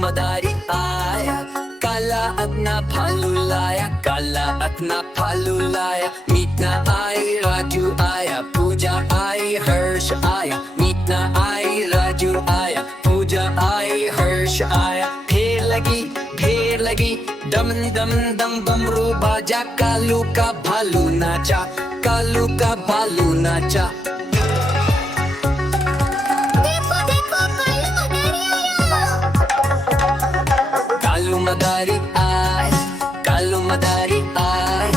Madarik aya, kala at napalulaya, kala at napalulaya. Meet na ay Raju aya, puja ay Harsh aya. Meet na ay Raju aya, puja ay Harsh aya. Bhir lagi, dam dam dam bamru baja, kalu ka bhalu nacha, kalu ka bhalu nacha. Madari ay, kalu madari ay,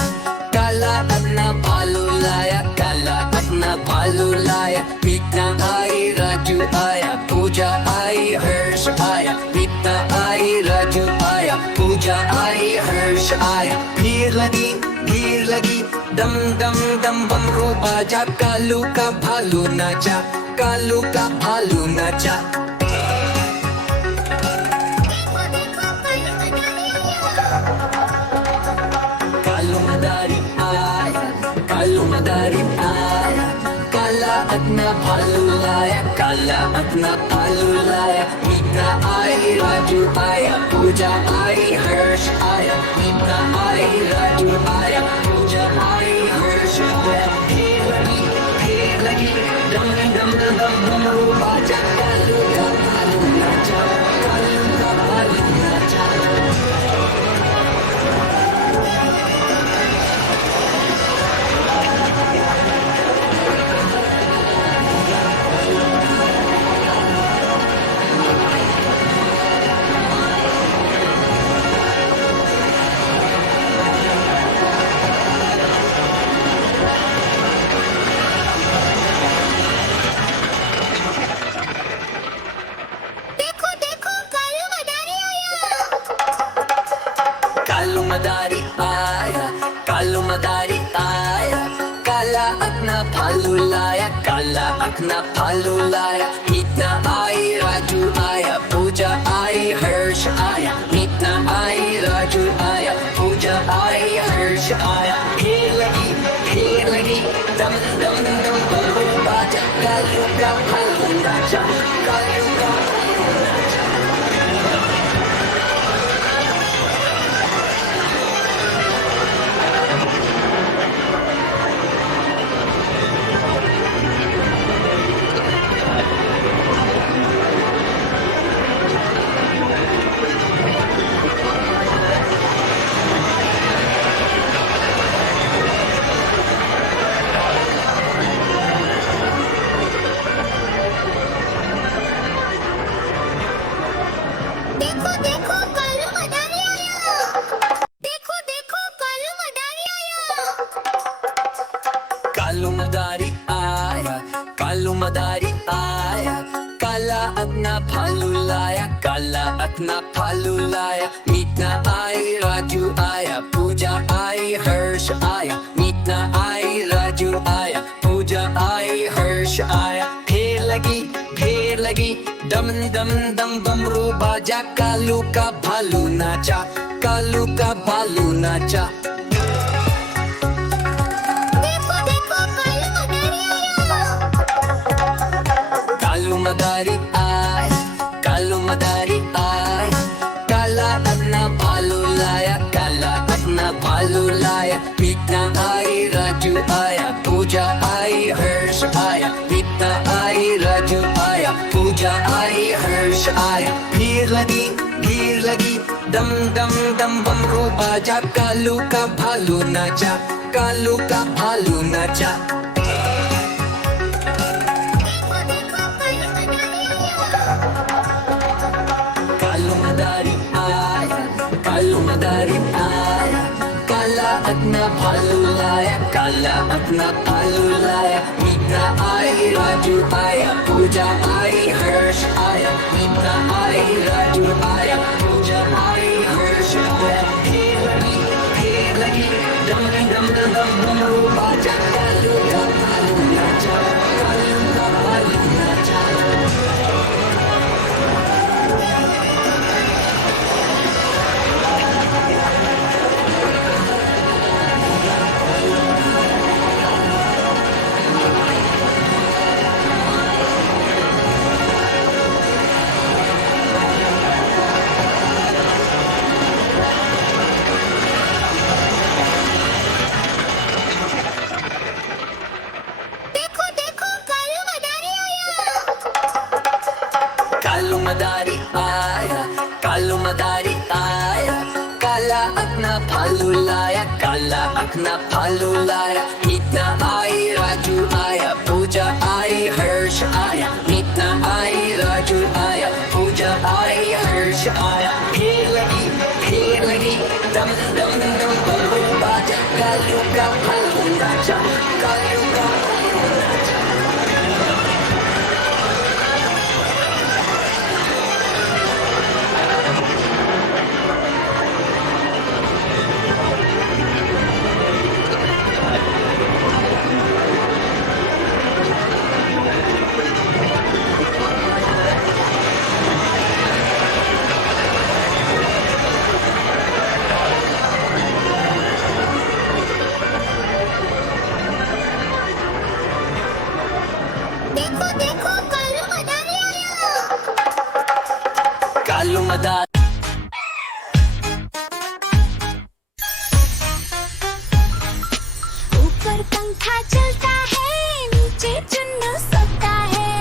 kala at napalulaya, kala at napalulaya. Meet na ay Raju aya, puja ay Harsh aya. Meet na ay Raju aya, puja ay Harsh aya. Bhir lagi, dam dam dam bamru baja, kalu ka bhalu nacha, kalu ka bhalu nacha. Madari ay, kala at napalulaya, kala at napalulaya. Meet na ay Raju aya, puja ay Harsh aya. Meet na ay Raju aya, puja ay Harsh aya. Bhir lagi, dam dam dam dam bamru baja, kalu ka bhalu nacha, kalu ka bhalu nacha. Kalu madari aya, kala at napalulaya, kala at napalulaya. Meet na ay Raju aya, puja ay Harsh aya. Meet na ay Raju aya, puja ay Harsh aya. Bhir lagi, dam dam dam bamru baja, kalu ka bhalu nacha, kalu ka bhalu nacha. Madari aya, kala at napalulaya, kala at napalulaya. Meet na ay Raju aya, puja ay Harsh aya. Meet na ay Raju aya, puja ay Harsh aya. Bhir lagi, dam dam dam bamru baja, kalu ka bhalu nacha, kalu ka bhalu nacha. Madari ay, kalu madari ay, kala at napalulaya, kala at napalulaya. Meet na ay Raju aya, puja ay Harsh aya. Meet na ay Raju aya, puja ay Harsh aya. Bhir lagi, dam dam dam bamru baja, kalu ka bhalu nacha, kalu ka bhalu nacha. Kalu madari ay, kala at napalulaya, kala at napalulaya. Meet na ay Raju aya, puja ay Harsh aya. Meet na ay Raju aya, puja ay Harsh aya. Bhir lagi, dam dam dam dam bamru baja, kalu ka bhalu nacha, kalu ka bhalu nacha. अपना भालू लाया, मीता आई राजू आया, पूजा आई हर्ष आया, मीता आई राजू आया, पूजा आई हर्ष आया। भीड़ लगी दम दम दम बम बाजा, कालू का भालू राजा, कालू का भालू राजा। देखो देखो कालू मदारी आया। कालू मदार ऊपर पंखा चलता है, नीचे चुन्नू सोता है।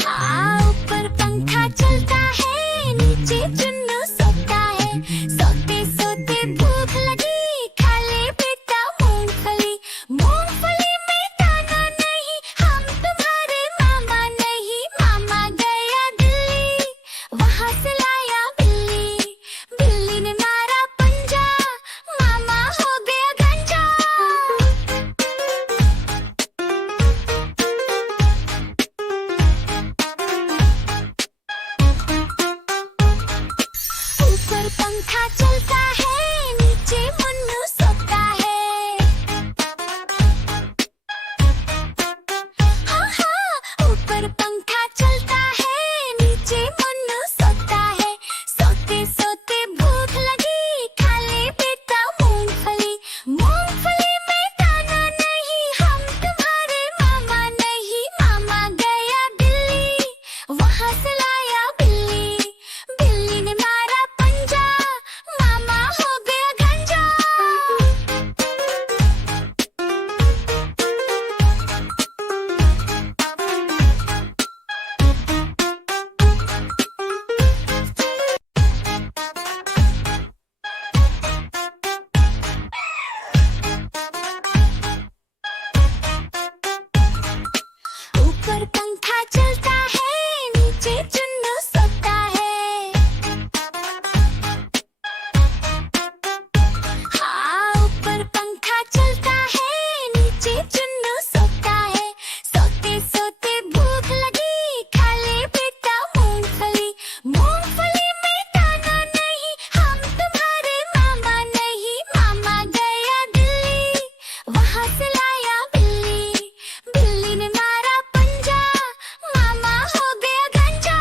हाँ, ऊपर पंखा चलता है, नीचे चुन्नू सोता है। सोते सोते भूख लगी, खा ले बेटा मूंगफली। मूंगफली में दाना नहीं, हम तुम्हारे मामा नहीं। मामा गया दिल्ली, वहाँ से लाया बिल्ली। बिल्ली ने मारा पंजा, मामा हो गया गंजा। ऊपर पंखा चलता है, नीचे मुन्नू सोता है। हाँ हाँ, ऊपर पंखा चलता है, नीचे मुन्नू सोता है। सोते सोते भूख लगी, खा ले बेटा मूंगफली। मूंगफली में दाना नहीं, हम तुम्हारे मामा नहीं। मामा गया दिल्ली, वहाँ से लाया बिल्ली। बिल्ली ने मारा पंजा, मामा हो गया गंजा। ऊपर पंखा चलता है, नीचे चुन्नू सोता है। हाँ, ऊपर पंखा चलता है, नीचे चुन्नू सोता है। सोते सोते भूख लगी, खा ले बेटा मूंगफली। मूंगफली में दाना नहीं, हम तुम्हारे मामा नहीं। मामा गया दिल्ली, वहाँ से लाया बिल्ली। बिल्ली ने मारा पंजा, मामा हो गया गंजा।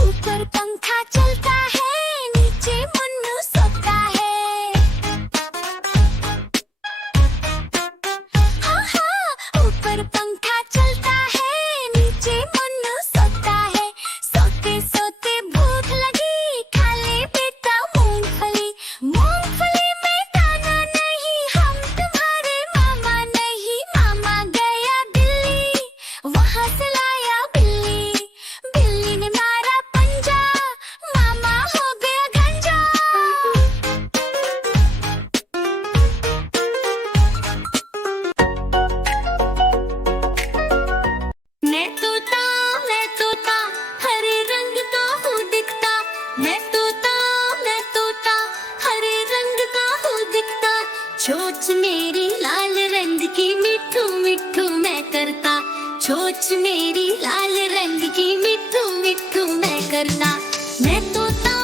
ऊपर पंखा चलता है, नीचे मुन्नू सोता है। हाँ हाँ, ऊपर पंखा चलता है, नीचे मुन्नू सोता है। सोते सोते भूख लगी, खा ले बेटा मूंगफली। मूंगफली में दाना नहीं, हम तुम्हारे मामा नहीं। मामा गया दिल्ली, वहाँ से लाया बिल्ली। बिल्ली ने मारा पंजा, मामा हो गया गंजा। मैं तोता हरे रंग का हूँ दिखता। मैं तोता हरे रंग का हूँ दिखता। चोंच मेरी लाल रंग की, मिठू मिठू मैं करता। चोंच मेरी लाल रंग की, मिठू मिठू मैं करता। मैं तोता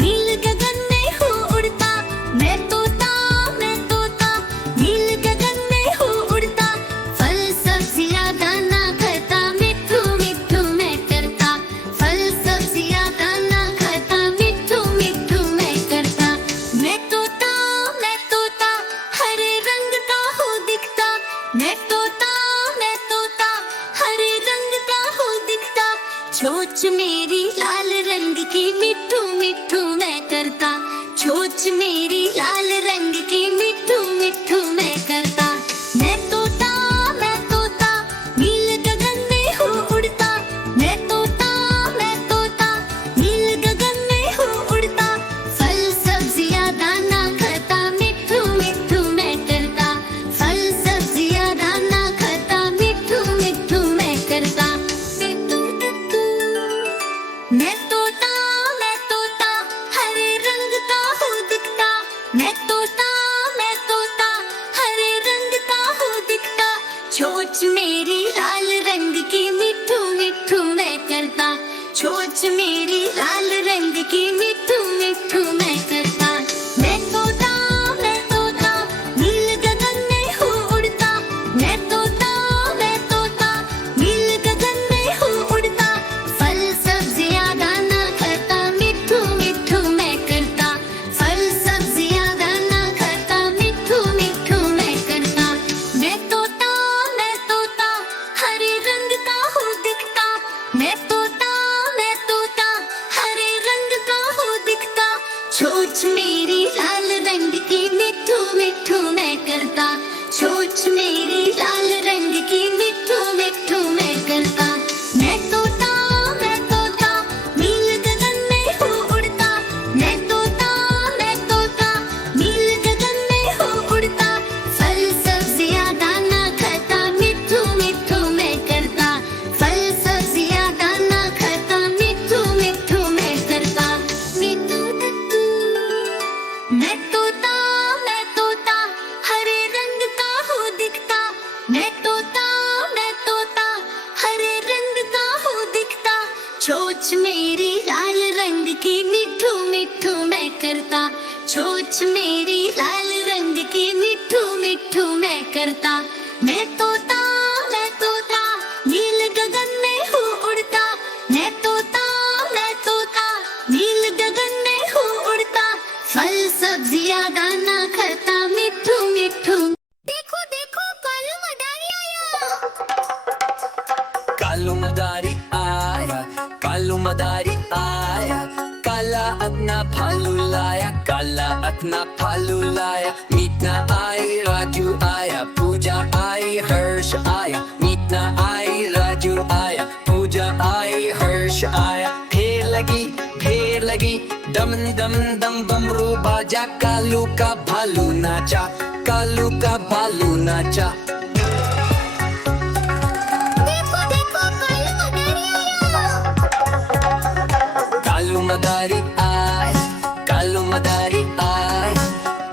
नील गगन में हूँ उड़ता। मैं तोता नील गगन में हूँ उड़ता। फल सब्जियाँ दाना खाता, मिठू मिठू मैं करता। फल सब्जियाँ दाना खाता, मिठू मिठू मैं करता। मैं तोता हरे रंग का हूँ दिखता। मैं तोता हरे रंग का हूँ दिखता। चोंच मेरी लाल रंग की, मिठू मिठू मैं करता। चोंच मेरी लाल रंग की, मिठू मिठू मैं करता। करता। मैं तोता नील गगन में हूँ उड़ता। मैं तोता नील गगन में हूँ उड़ता। फल सब्जियाँ दाना खाता मिठू मिठू। देखो देखो कालू मदारी आया। कालू मदारी आया, कालू मदारी आया। काला अपना भालू लाया, काला अपना भालू लाया। मीठा आई राजू आया, पूजा आई हर्ष आया। मीठा आई राजू आया, पूजा आई हर्ष आया। भीड़ लगी दम दम दम बमरू बाजा। कालू का भालू नाचा, कालू का भालू नाचा। देखो देखो कालू मदारी आया। कालू मदारी आया,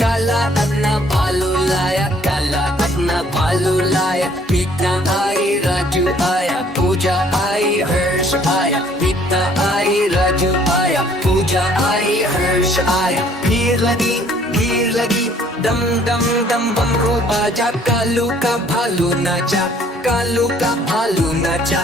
काला अपना भालू लाया, काला अपना भालू लाया। मीठा आई राजू आया, पूजा आई हर्ष आया। मीठा आई राजू आया, पूजा आई हर्ष आया। भीड़ लगी दम दम दम बमरू बाजा। कालू का भालू नाचा, कालू का भालू नाचा।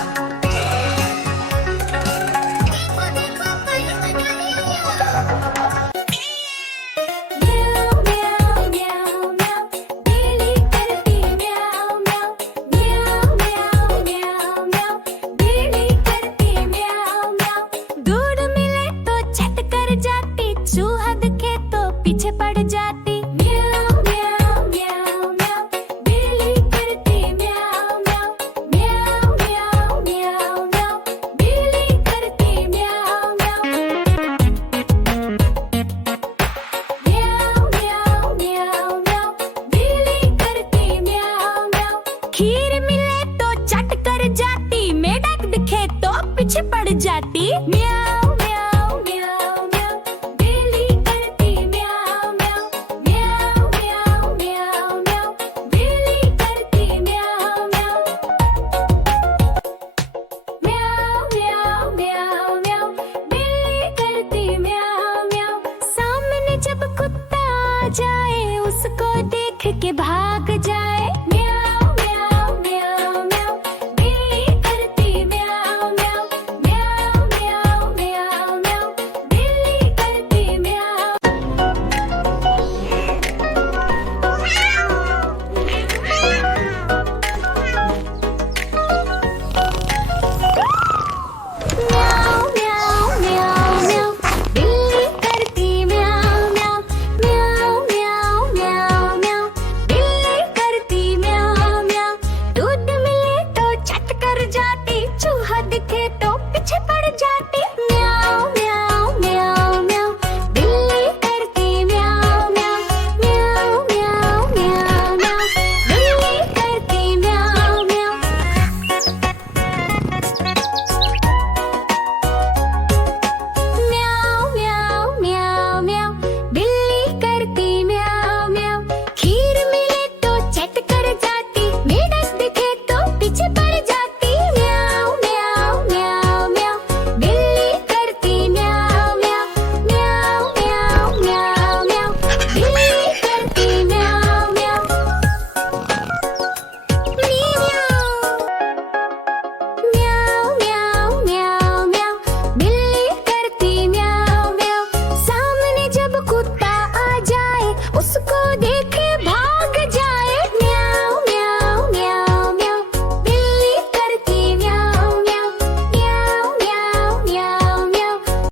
चूहा दिखे तो पीछे पड़ जाती। म्याऊ म्याऊ म्याऊ म्याऊ बिल्ली करती म्याऊ म्याऊ। म्याऊ म्याऊ म्याऊ म्याऊ बिल्ली करती म्याऊ म्याऊ। म्याऊ म्याऊ म्याऊ म्याऊ बिल्ली करती म्याऊ म्याऊ। खीर मिले तो चट कर जाती, मेढक दिखे तो पीछे पड़ जाती। म्याऊ जाए उसको देख के भाग जाए। म्याऊ म्याऊ म्याऊ म्याऊ बिल्ली करती म्याऊ म्याऊ। म्याऊ म्याऊ म्याऊ म्याऊ बिल्ली करती म्याऊ। म्याऊ म्याऊ म्याऊ म्याऊ बिल्ली करती म्याऊ म्याऊ। म्याऊ म्याऊ म्याऊ म्याऊ बिल्ली करती म्याऊ म्याऊ। दूध मिले तो चट कर जाती, चूहा दिखे